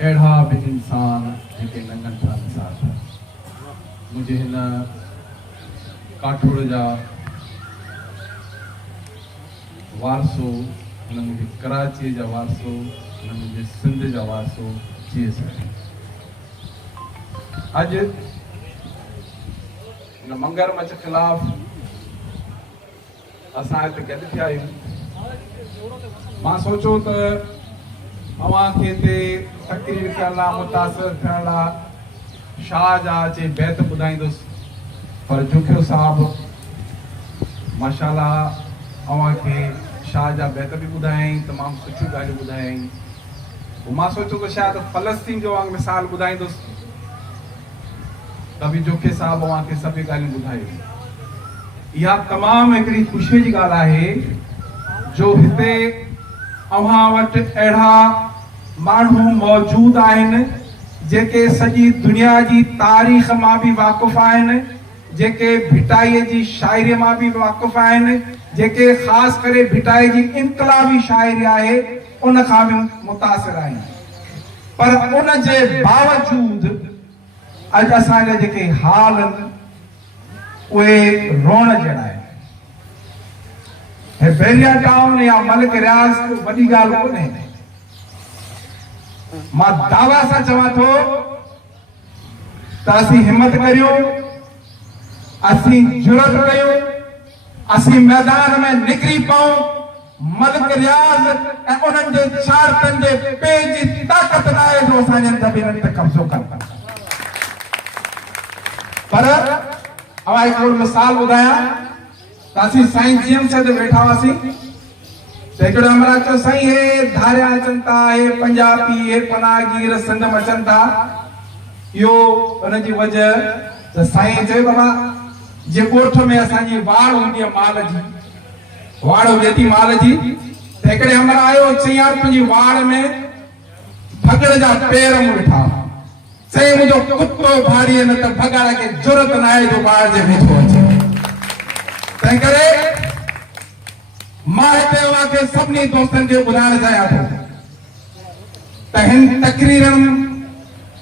अहिड़ा बि इंसान जेके नंगनि था मिसाल मुंहिंजे हिन काठोड़ जा वारसो, हिन मुंहिंजे कराची जा वारसो, हिन मुंहिंजे सिंध जा वारसो थी सघे। अॼु हिन मगरमच्छ ख़िलाफ़ असां हिते गॾु थिया आहियूं। मां सोचियो त अव्हांखे हिते तकरीर करण लाइ, मुतासिर थियण लाइ शाह जा अचे बैत ॿुधाईंदुसि, पर जुखियो साहिबु माशाल्लाह अव्हांखे शाह जा बैत बि ॿुधायईं, तमामु सुठियूं ॻाल्हियूं ॿुधायईं। मां सोचियो त शायदि फ़लस्तीन जो मिसाल ॿुधाईंदुसि, त बि जुखे साहिबु अव्हांखे सभई ॻाल्हियूं ॿुधायूं। इहा तमामु हिकिड़ी ख़ुशीअ जी ॻाल्हि आहे जो हिते अव्हां वटि अहिड़ा माण्हू मौजूद आहिनि जेके सॼी दुनिया जी तारीख़ मां बि वाक़ुफ़ आहिनि, जेके भिटाईअ जी शाइरीअ मां बि वाक़ुफ़ आहिनि, जेके ख़ासि करे भिटाई जी इनक़लाबी शाइरी आहे उन खां बि मुतासिर आहिनि। पर उन जे बावजूद अॼु असांजा जेके हाल आहिनि उहे रोअण जहिड़ा आहिनि। बैरिया टाउन या मलिक रियाज़ वॾी ॻाल्हि कोन्हे। मां दावा सां चवां थो त असीं हिम्मत करियूं, असीं जुरत कयूं, असीं मैदान में निकिरी पऊं, मलिक रियाज़ ऐं उन्हनि जे शार्तनि जे पेज जी ताक़त न आहे जो असांजे ज़मीननि ते कब्ज़ो कनि। पर अवां हिकिड़ो मिसाल ॿुधायां त असीं साईं जीएम से वेठा हुआसीं त हिकिड़ो हमरा चयो साईं हे धारिया अचनि था, हे पंजाबी, हे पनागीर सिंध में अचनि था, इहो हुनजी वजह त साईं चयो बाबा जे ॻोठ में असांजी वाड़ हूंदी आहे माल जी, वाड़ हुजे थी माल जी, त हिकिड़े हमरा आयो चई यार तुंहिंजी वाड़ में भगड़ जा पेर मूं ॾिठा। चई मुंहिंजो कुतो भारी न त भगड़ खे ज़रूरत न आहे जो वाड़ जे वेठो अचे। तंहिं करे मां हिते अव्हांखे सभिनी दोस्तनि खे ॿुधाइण चाहियां थो त हिन तकरीरनि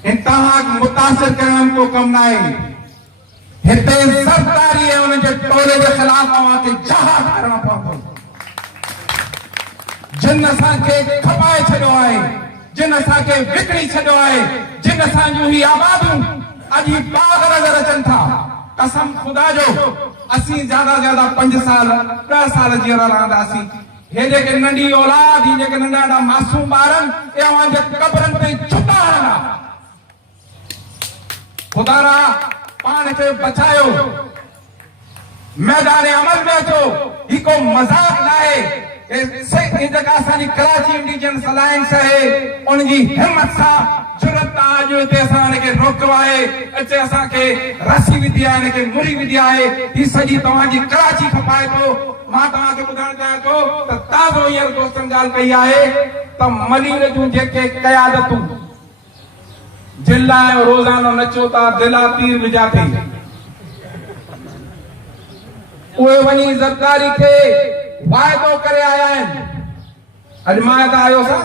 हिन तव्हां मुतासिर करण को कमु न आहे। हिते सरकारी ऐं उनजे टोले जे ख़िलाफ़ अव्हांखे जहाद करणो पवंदो। जिन असांखे खपाए छॾियो आहे, जिन असांखे विकिणी छॾियो आहे, जिन असांजूं ही आबादियूं अॼु बाग़ नज़र अचनि था, कसम ख़ुदा जो असीं ज्यादा ज्यादा 5 साल 10 साल जीअं रहंदासीं। हे जेके नंढी औलाद, ही जेके नंढा मासूम ॿारनि, हे अव्हांजे कब्रनि ते छुटा हलंदा। ख़ुदा रा पाण खे बचायो, मैदान अमल में अचो। ही को मज़ाक न आहे। ये जेका असांजी कराची इंडिजिनस अलायंस आहे उनजी हिम्मत सां जुरत आज हिते असां हिनखे रोकियो आहे। अचे असांखे रसी विधी आहे, हिनखे मुड़ी विधी आहे। ही सॼी तव्हांजी कराची खपाए थो। मां तव्हांखे ॿुधाइण चाहियां थो त ताज़ो हींअर दोस्तनि ॻाल्हि कई आहे त मलीर जूं जेके क़यादतूं जिन लाइ रोज़ानो नचो था, दिला तीर विझा थी, उहे वञी ज़रदारी खे वाइदो करे आया आहिनि। अॼु मां हितां आयो सां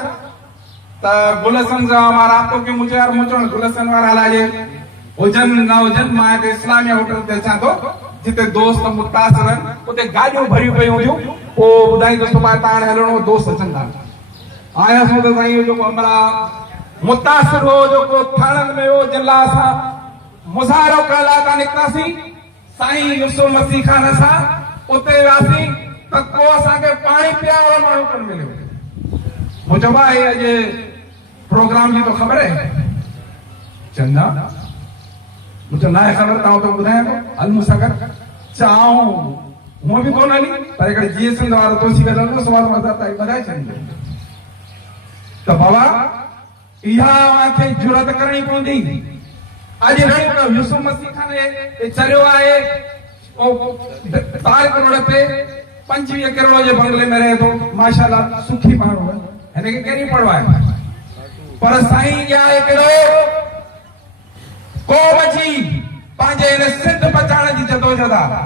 त गुलशन सां मां रातो के मुंहिंजो यार मुंहिंजो गुलशन वारा हलाइजे हुजनि न हुजनि, मां हिते इस्लामिया होटल ते अचां थो जिते दोस्त मुतासिर आहिनि, उते गाॾियूं भरियूं पयूं हुयूं। पोइ ॿुधाईंदुसि सुभाणे तव्हां हाणे हलणो, दोस्त अचनि था। आयासीं त साईं जेको हमरा मुतासिर हो, जेको थाणनि में हो, जिन लाइ असां मुज़ाहिरो करण लाइ था निकितासीं, साईं यूसुफ मसीह खान सां उते वियासीं त को असांखे पाणी पीआरण वारो माण्हू कोन मिलियो। मूं चयो भाई अॼु प्रोग्राम जी तो ख़बर आहे? चंदा मुझे ना ख़बर, तव्हां तो ॿुधायां थो, हल मूंसां गॾु। चाऊं हूअं बि कोन हली, पर हिकिड़े जीअं सिंध वारो तोसी गॾु हलंदो, सुवाल मज़ा ताईं ॿुधाए छॾींदो त बाबा इहा अव्हांखे जुरत करणी पवंदी। अॼु हिकिड़ो यूसुफ मसीह खान चरियो आहे तारिक रोड ते 25 करोड़ जे बंगले में रहे थो, माशाल्लाह सुखी माण्हू आहे, हिनखे कहिड़ी परवाह आहे। पर साईं या हिकिड़ो क़ौम जी पंहिंजे हिन सिंध बचाइण जी जदोजहद आहे।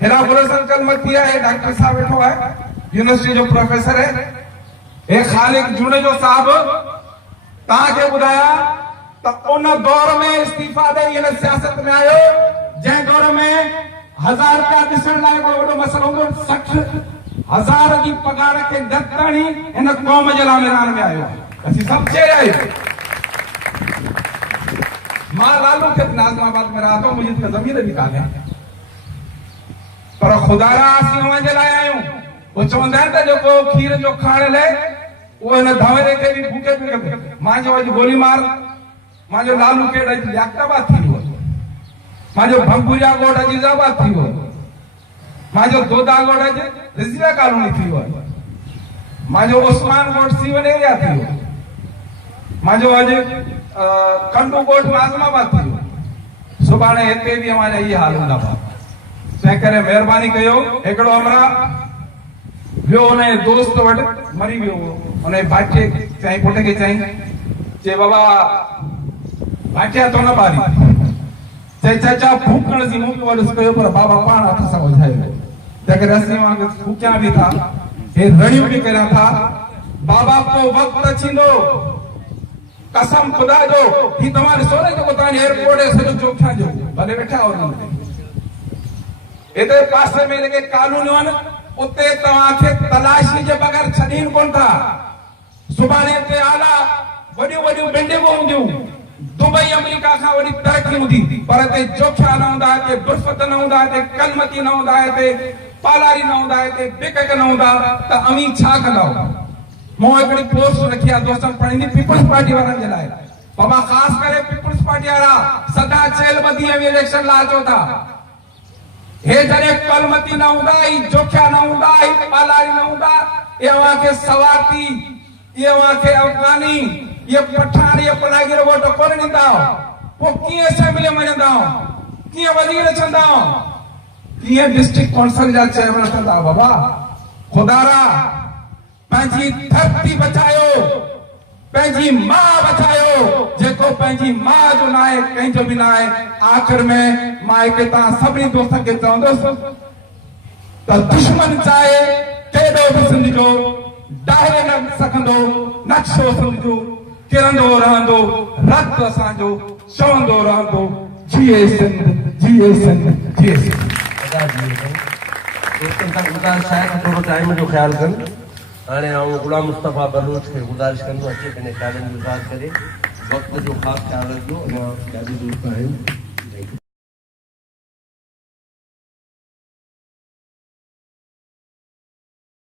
हेॾा गुलशन कलमती आहे, डॉक्टर साहब वेठो आहे, यूनिवर्सिटी जो प्रोफेसर है। हे खालिक जुड़े जो साहब तव्हांखे ॿुधाया त उन दौर में इस्तीफ़ा ॾेई हिन सियासत में आयो जंहिं दौर में 1000 रुपया ॾिसण लाइ हिकिड़ो वॾो मसइलो हूंदो, 60,000 जी पघार खे गतणी हिन क़ौम जे लाइ मैदान में आयो। असीं सभु चेर आहियूं। मां लालू खे नाज़माबाद में रहा थो, मुंहिंजी त ज़मीन बि कान्हे, पर ख़ुदा रा असीं उन जे लाइ आहियूं। वो चवंदा आहिनि त जेको खीर जो खाइण लाइ वो हिन धवेरे खे बि भूखे बि करे। मुंहिंजो अॼु गोली मार, मुंहिंजो लालू खेड़ अॼु लियाकताबाद थी वियो, मुंहिंजो भंगुरिया ॻोठ अजीज़ाबाद थी वियो, मुंहिंजो दोदा ॻोठ अॼु रिज़िया कॉलोनी थी वियो, मुंहिंजो उस्मान ॻोठ सीवन एरिया थी वियो, मुंहिंजो अॼु कंडू ॻोठ नाज़माबाद थी वियो। सुभाणे हिते बि अवांजा इहे हाल हूंदा। तंहिं करे महिरबानी कयो। हिकिड़ो अमरा वियो हुनजे दोस्त वटि, मरी वियो हो, हुनजे भाइटे चई पुट खे चई बाबा भाटिया तो न ॿारी, चई चाचा फूकण जी मूंखे वॾो कयो, पर बाबा पाण हथ सां वधायो। तंहिं करे असीं वांगुरु फूकिया बि था, हे रड़ियूं बि करिया था। बाबा को वक़्तु अचींदो, कसम खुदा जो, ही तव्हां ॾिसो न जेको तव्हांजे एयरपोर्ट आहे सॼो चोखिया जो, भले वेठा हो हिते पासे में जेके कानूनियूं आहिनि उते तव्हांखे तलाशी जे बग़ैर छॾीनि कोन था। सुभाणे हिते आला वॾियूं वॾियूं बिल्डिंगूं हूंदियूं, दुबई अमेरिका खां वॾी तरक़ी हूंदी, पर हिते जोखिया न हूंदा, हिते बुरफत न हूंदा, हिते कलमती न हूंदा, हिते पालारी न हूंदा, हिते बिकक न हूंदा, त अमीर छा कंदा? मूं हिकिड़ी पोस्ट रखी आहे दोस्तनि पढ़ींदी पीपल्स पार्टी वारनि जे लाइ। बाबा ख़ासि करे पीपल्स पार्टी वारा सदा चयल ॿधी इलेक्शन लाइ अचो था। हे जॾहिं कलमती न हूंदा, ही जोखिया न हूंदा, ही पालारी न हूंदा, ये वहां के सवाती, ये वहां के अफगानी, ये पठान, ये पनागिर वोट कोन ॾींदा। पोइ कीअं असेंबली में वञंदा, कीअं वज़ीर चवंदा, कीअं डिस्ट्रिक्ट काउंसिल जा चेयरमैन चवंदा? बाबा खुदारा पंहिंजी धरती बचायो, पंहिंजी मां बचायो, जेको पंहिंजी मां जो न आहे कंहिंजो बि न आहे। आख़िर में मां हिते तव्हां सभिनी दोस्तनि खे चवंदुसि त दुश्मन चाहे केॾो बि सिंधिजो डाहे न सघंदो, नक्शो समझो किरंदो रहंदो, रत असांजो चवंदो रहंदो, जिए सिंध, जिए सिंध, जिए सिंध। दोस्तनि सां गुज़ारिश आहे त थोरो टाइम जो ख़्यालु कनि। हाणे आउं गुलाम मुस्तफ़ा बलूच खे गुज़ारिश कंदो अचे पंहिंजे ॻाल्हियुनि जो इज़हार करे। वक़्त जो ख़ासि ख़्यालु रखिजो। अञा ॾाढी दूर आहियूं।